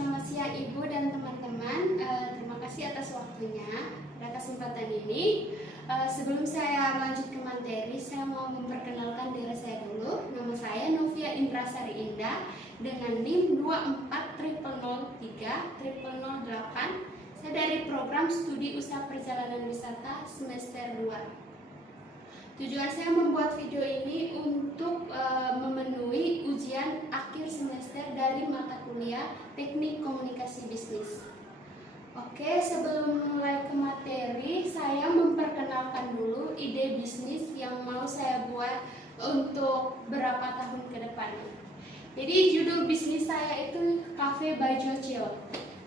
selamat siang Ibu dan teman-teman. Terima kasih atas waktunya pada kesempatan ini. Sebelum saya lanjut ke materi, saya mau memperkenalkan diri saya dulu. Nama saya Novia Indrasari Indah dengan NIM 240030008. Saya dari program studi usaha perjalanan wisata semester 2. Tujuan saya membuat video ini untuk memenuhi ujian akhir semester dari mata kuliah Teknik Komunikasi Bisnis. Oke, sebelum mulai ke materi, saya memperkenalkan dulu ide bisnis yang mau saya buat untuk beberapa tahun ke depan. Jadi judul bisnis saya itu Cafe Bajo Chill.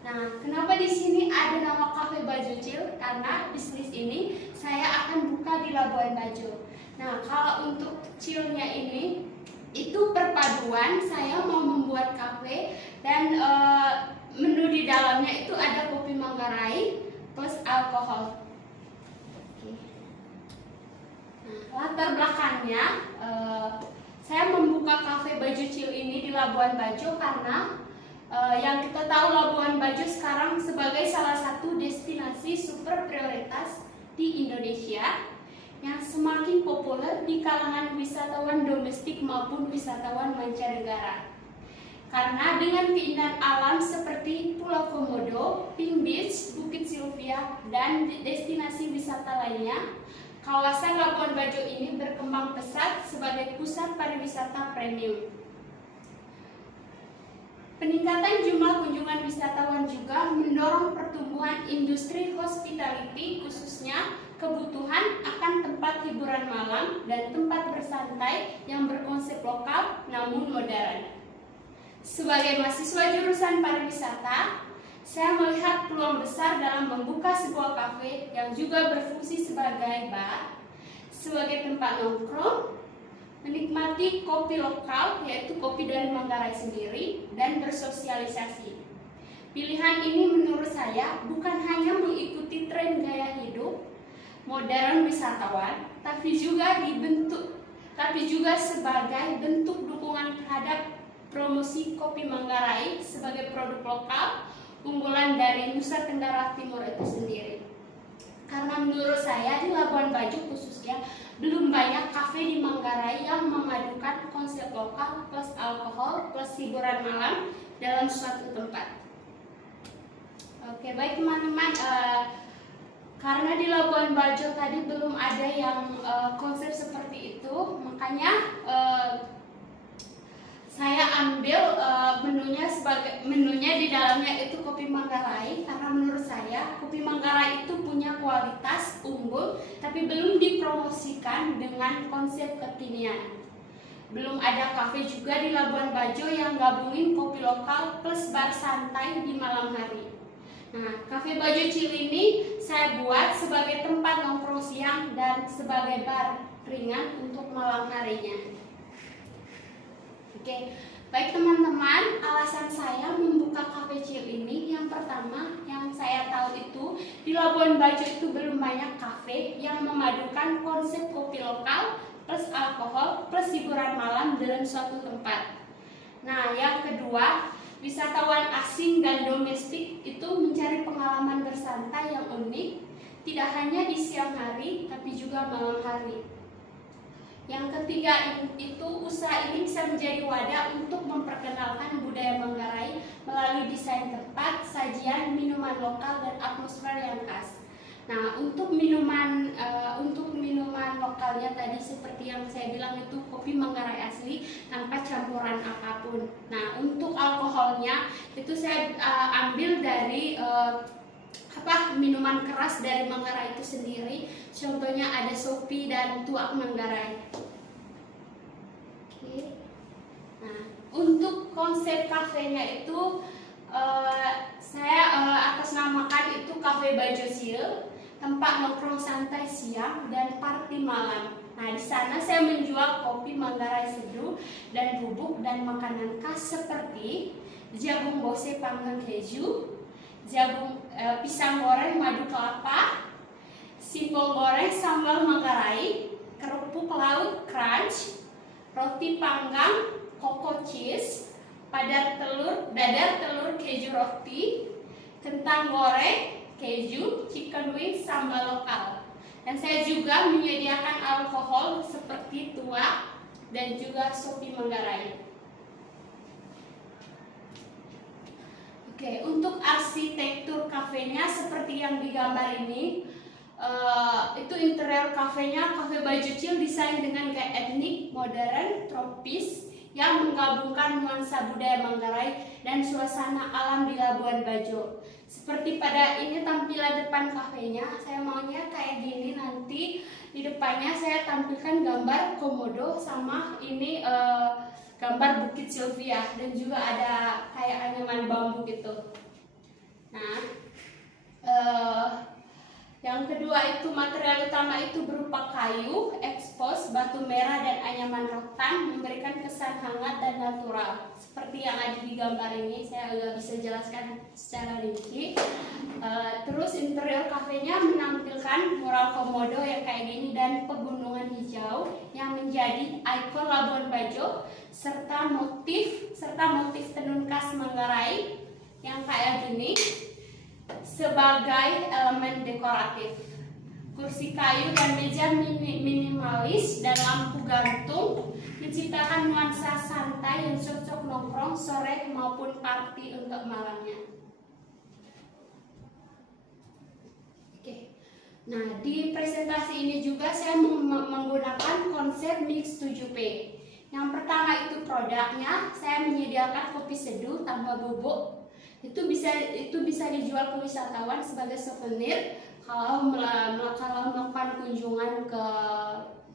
Nah, kenapa di sini ada nama Cafe Bajo Chill? Karena bisnis ini saya akan buka di Labuan Bajo. Nah, kalau untuk chillnya ini, itu perpaduan. Saya mau membuat kafe dan menu di dalamnya itu ada kopi Manggarai plus alkohol. Oke. Nah, latar belakangnya, saya membuka Cafe Bajo Chill ini di Labuan Bajo karena yang kita tahu Labuan Bajo sekarang sebagai salah satu destinasi super prioritas di Indonesia yang semakin populer di kalangan wisatawan domestik maupun wisatawan mancanegara. Karena dengan keindahan alam seperti Pulau Komodo, Pink Beach, Bukit Sylvia, dan destinasi wisata lainnya, kawasan Labuan Bajo ini berkembang pesat sebagai pusat pariwisata premium. Peningkatan jumlah kunjungan wisatawan juga mendorong pertumbuhan industri hospitality, khususnya kebutuhan akan tempat hiburan malam dan tempat bersantai yang berkonsep lokal namun modern. Sebagai mahasiswa jurusan pariwisata, saya melihat peluang besar dalam membuka sebuah kafe yang juga berfungsi sebagai bar, sebagai tempat nongkrong, menikmati kopi lokal, yaitu kopi dari Manggarai sendiri, dan bersosialisasi. Pilihan ini menurut saya bukan hanya mengikuti tren gaya hidup modern wisatawan, tapi juga sebagai bentuk dukungan terhadap promosi kopi Manggarai sebagai produk lokal unggulan dari Nusa Tenggara Timur itu sendiri. Karena menurut saya di Labuan Bajo khususnya belum banyak kafe di Manggarai yang memadukan konsep lokal plus alkohol plus hiburan malam dalam suatu tempat. Oke, baik teman-teman, karena di Labuan Bajo tadi belum ada yang konsep seperti itu, makanya saya ambil menunya di dalamnya itu kopi Manggarai, karena menurut saya kopi Manggarai itu punya kualitas unggul tapi belum dipromosikan dengan konsep kekinian. Belum ada kafe juga di Labuan Bajo yang gabungin kopi lokal plus bar santai di malam hari. Nah, Cafe Bajo Chill ini saya buat sebagai tempat nongkrong siang dan sebagai bar ringan untuk malam harinya. Oke, baik teman-teman, alasan saya membuka Cafe Chill ini, yang pertama yang saya tahu itu di Labuan Bajo itu belum banyak kafe yang memadukan konsep kopi lokal plus alkohol plus hiburan malam dalam suatu tempat. Nah, yang kedua, wisatawan asing dan domestik itu mencari pengalaman bersantai yang unik, tidak hanya di siang hari tapi juga malam hari. Yang ketiga itu usaha ini bisa menjadi wadah untuk memperkenalkan budaya Manggarai melalui desain tempat, sajian, minuman lokal dan atmosfer yang khas. Nah, untuk minuman lokalnya tadi seperti yang saya bilang itu kopi Manggarai asli tanpa campuran apapun. Nah, untuk alkoholnya itu saya ambil dari minuman keras dari Manggarai itu sendiri. Contohnya ada Sopi dan Tuak Manggarai. Oke. Nah, untuk konsep kafenya itu saya atas namakan itu Cafe Bajo Chill, tempat nongkrong santai siang dan party malam. Nah, di sana saya menjual kopi Manggarai seduh dan bubuk dan makanan khas seperti jagung bose panggang keju, pisang goreng madu kelapa, simpol goreng sambal Manggarai, kerupuk laut crunch, roti panggang, koko cheese, dadar telur telur keju roti, kentang goreng, keju, chicken wings, sambal lokal. Dan saya juga menyediakan alkohol seperti tua dan juga Shopee Manggarai. Oke, untuk arsitektur kafenya seperti yang digambar ini, itu interior kafenya kafe Baju Chill desain dengan gaya etnik, modern, tropis yang menggabungkan nuansa budaya Manggarai dan suasana alam di Labuan Bajo. Seperti pada ini tampilan depan kafenya, saya maunya kayak gini. Nanti di depannya saya tampilkan gambar komodo sama ini gambar Bukit Sylvia, dan juga ada kayak anyaman bambu gitu. Nah, yang kedua itu material utama itu berupa kayu, ekspos, batu merah, dan anyaman rotan, memberikan kesan hangat dan natural. Seperti yang ada di gambar ini, saya agak bisa jelaskan secara rinci. Terus interior kafenya menampilkan mural komodo yang kayak gini dan pegunungan hijau yang menjadi ikon Labuan Bajo, serta motif tenun khas Manggarai yang kayak gini sebagai elemen dekoratif. Kursi kayu dan meja minimalis dan lampu gantung menciptakan nuansa santai yang cocok nongkrong sore maupun party untuk malamnya. Oke. Nah, di presentasi ini juga saya menggunakan konsep mix 7P. Yang pertama itu produknya, saya menyediakan kopi seduh tanpa bubuk. Itu bisa dijual ke wisatawan sebagai souvenir kalau melakukan kunjungan ke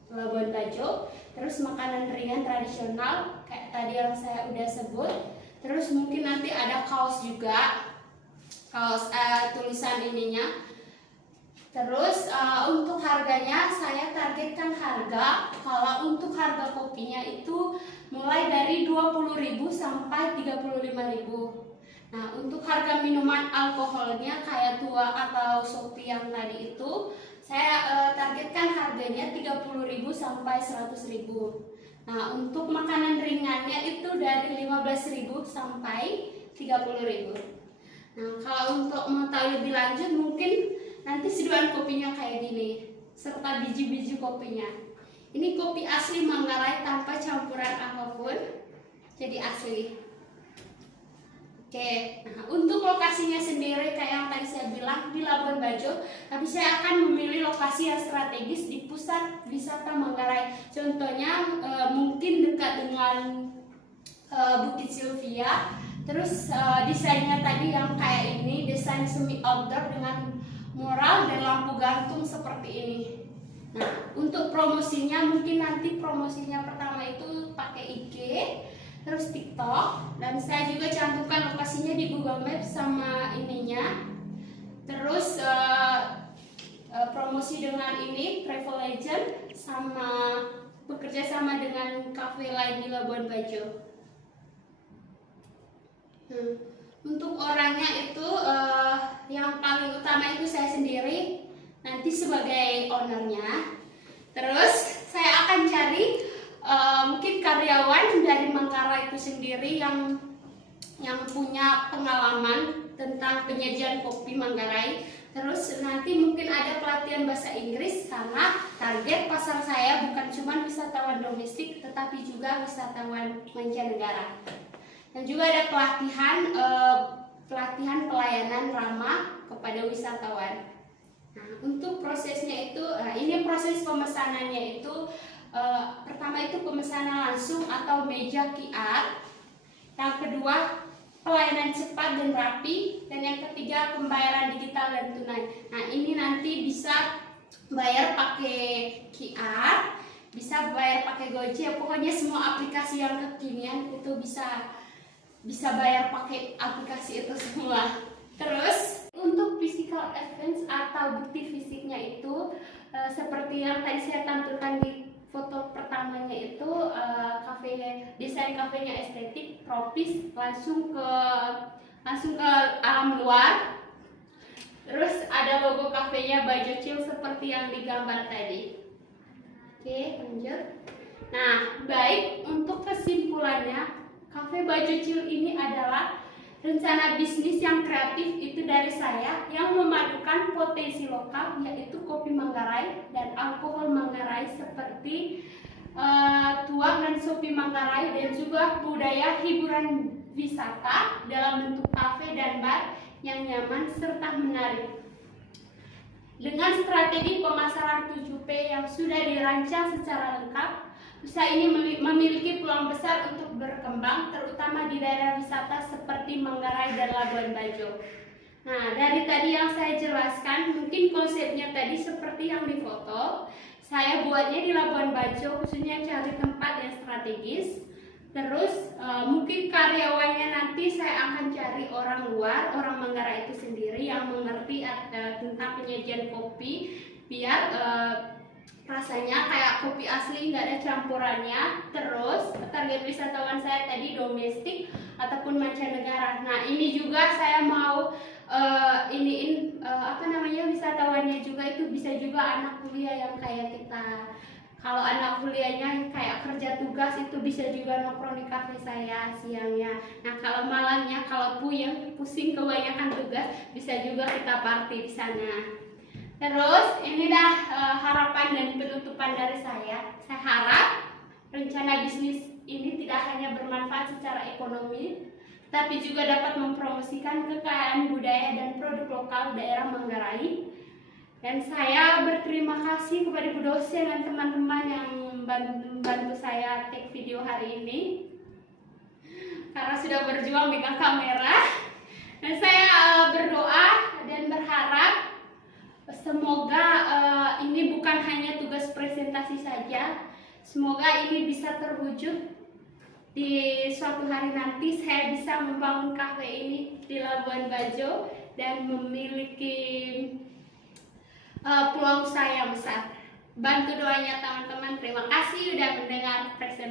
Labuan Bajo. Terus makanan ringan tradisional kayak tadi yang saya udah sebut. Terus mungkin nanti ada kaos juga, kaos tulisan ininya. Terus untuk harganya saya targetkan harga, kalau untuk harga kopinya itu mulai dari 20.000 sampai 35.000. Nah, untuk harga minuman alkoholnya kayak tua atau Shopee yang tadi itu, saya targetkan harganya 30.000 sampai 100.000. Nah, untuk makanan ringannya itu dari 15.000 sampai 30.000. Nah, kalau untuk mengetahui lebih lanjut mungkin nanti seduhan kopinya kayak gini, serta biji-biji kopinya. Ini kopi asli Manggarai tanpa campuran apapun, jadi asli. Oke, nah untuk lokasinya sendiri kayak yang tadi saya bilang di Labuan Bajo, tapi saya akan memilih lokasi yang strategis di pusat wisata Manggarai. Contohnya mungkin dekat dengan Bukit Sylvia. Terus desainnya tadi yang kayak ini, desain semi outdoor dengan mural dan lampu gantung seperti ini. Nah, untuk promosinya mungkin nanti promosinya pertama itu pakai IG, terus TikTok, dan saya juga cantumkan lokasinya di Google Maps sama ininya. Terus promosi dengan ini Travel Legend sama bekerja sama dengan kafe lain di Labuan Bajo. Untuk orangnya itu yang paling utama itu saya sendiri nanti sebagai ownernya. Terus saya akan cari mungkin karyawan dari Manggarai itu sendiri yang punya pengalaman tentang penyajian kopi Manggarai. Terus nanti mungkin ada pelatihan bahasa Inggris karena target pasar saya bukan cuma wisatawan domestik tetapi juga wisatawan mancanegara. Dan juga ada pelatihan pelayanan ramah kepada wisatawan. Nah, untuk prosesnya itu, ini proses pemesanannya itu pertama itu pemesanan langsung atau meja QR. Yang kedua pelayanan cepat dan rapi, dan yang ketiga pembayaran digital dan tunai. Nah, ini nanti bisa bayar pakai QR, bisa bayar pakai Gojek, pokoknya semua aplikasi yang kekinian itu bisa bayar pakai aplikasi itu semua. Terus untuk physical evidence atau bukti fisiknya itu seperti yang tadi saya tampilkan di foto pertamanya itu, desain kafenya estetik, tropis, langsung ke alam luar. Terus ada logo kafenya Baju Chill seperti yang digambar tadi. Oke, lanjut. Nah, baik, untuk kesimpulannya, Cafe Baju Chill ini adalah rencana bisnis yang kreatif itu dari saya yang memadukan potensi lokal yaitu kopi Manggarai dan alkohol Manggarai seperti tuak dan sopi Manggarai, dan juga budaya hiburan wisata dalam bentuk kafe dan bar yang nyaman serta menarik. Dengan strategi pemasaran 7P yang sudah dirancang secara lengkap, usaha ini memiliki peluang besar untuk berkembang, terutama di daerah wisata seperti Manggarai dan Labuan Bajo. Nah, dari tadi yang saya jelaskan, mungkin konsepnya tadi seperti yang di foto. Saya buatnya di Labuan Bajo, khususnya cari tempat yang strategis. Terus mungkin karyawannya nanti saya akan cari orang luar, orang Manggarai itu sendiri yang mengerti tentang penyajian kopi, biar rasanya kayak kopi asli, nggak ada campurannya. Terus target wisatawan saya tadi domestik ataupun mancanegara. Nah, ini juga saya mau wisatawannya juga itu bisa juga anak kuliah yang kayak kita. Kalau anak kuliahnya kayak kerja tugas itu bisa juga nongkrong di kafe saya siangnya. Nah, kalau malamnya kalau puyeng, pusing kebanyakan tugas, bisa juga kita party di sana. Terus ini dah harapan dan penutupan dari saya. Saya harap rencana bisnis ini tidak hanya bermanfaat secara ekonomi, tapi juga dapat mempromosikan kekayaan budaya dan produk lokal daerah Manggarai. Dan saya berterima kasih kepada Bu dosen dan teman-teman yang membantu saya take video hari ini, karena sudah berjuang megang kamera. Dan saya berdoa dan berharap semoga ini bukan hanya tugas presentasi saja, semoga ini bisa terwujud di suatu hari nanti saya bisa membangun kafe ini di Labuan Bajo dan memiliki peluang usaha yang besar. Bantu doanya teman-teman. Terima kasih sudah mendengar presentasi.